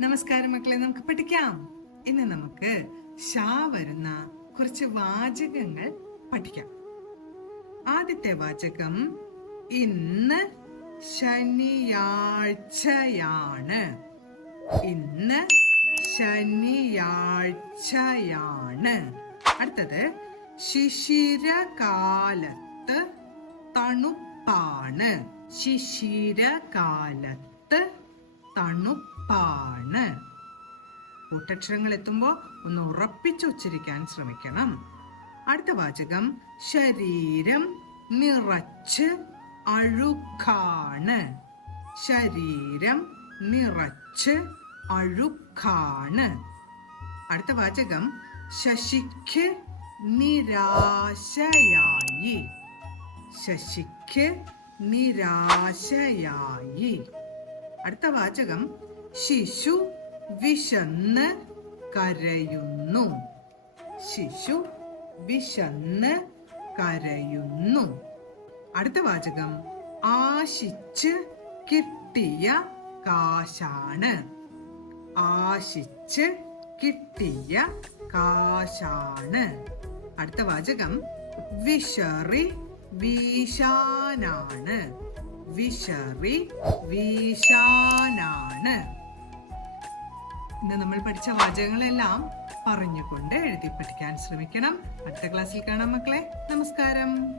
നമസ്കാരം മക്കളെ, നമുക്ക് പഠിക്കാം. ഇന്ന് നമുക്ക് ഷാ വരുന്ന കുറച്ച് വാചകങ്ങൾ പഠിക്കാം. ആദ്യത്തെ വാചകം ഇന്ന് ശനിയാഴ്ചയാണ്. ഇന്ന് ശനിയാഴ്ചയാണ്. അടുത്തത് ശിശിരകാലത്ത് തണുപ്പാണ്. ശിശിരകാലത്ത് തണുപ്പാണ്. കൂട്ടക്ഷരങ്ങൾ എത്തുമ്പോൾ ഒന്ന് ഉറപ്പിച്ച് ഉച്ചരിക്കാൻ ശ്രമിക്കണം. അടുത്ത വാചകം ശരീരം നിറച്ച് അഴുക്കാണ്. ശരീരം നിറച്ച് അഴുക്കാണ്. അടുത്ത വാചകം ശശിക്ക് നിരാശയായി. ശശിക്ക് നിരാശയായി. അടുത്ത വാചകം ശിശു വിശന്ന് കരയുന്നു. ശിശു വിശന്ന് കരയുന്നു. അടുത്ത വാചകം ആശിച്ച് കിട്ടിയ കാശാണ്. ആശിച്ച് കിട്ടിയ കാശാണ്. അടുത്ത വാചകം വിശറി വീശാനാണ്. വിശറി വീശാനാണ്. ഇന്ന് നമ്മൾ പഠിച്ച വാചകങ്ങളെല്ലാം പറഞ്ഞുകൊണ്ട് എഴുതി പഠിക്കാൻ ശ്രമിക്കണം. അടുത്ത ക്ലാസ്സിൽ കാണാം മക്കളെ. നമസ്കാരം.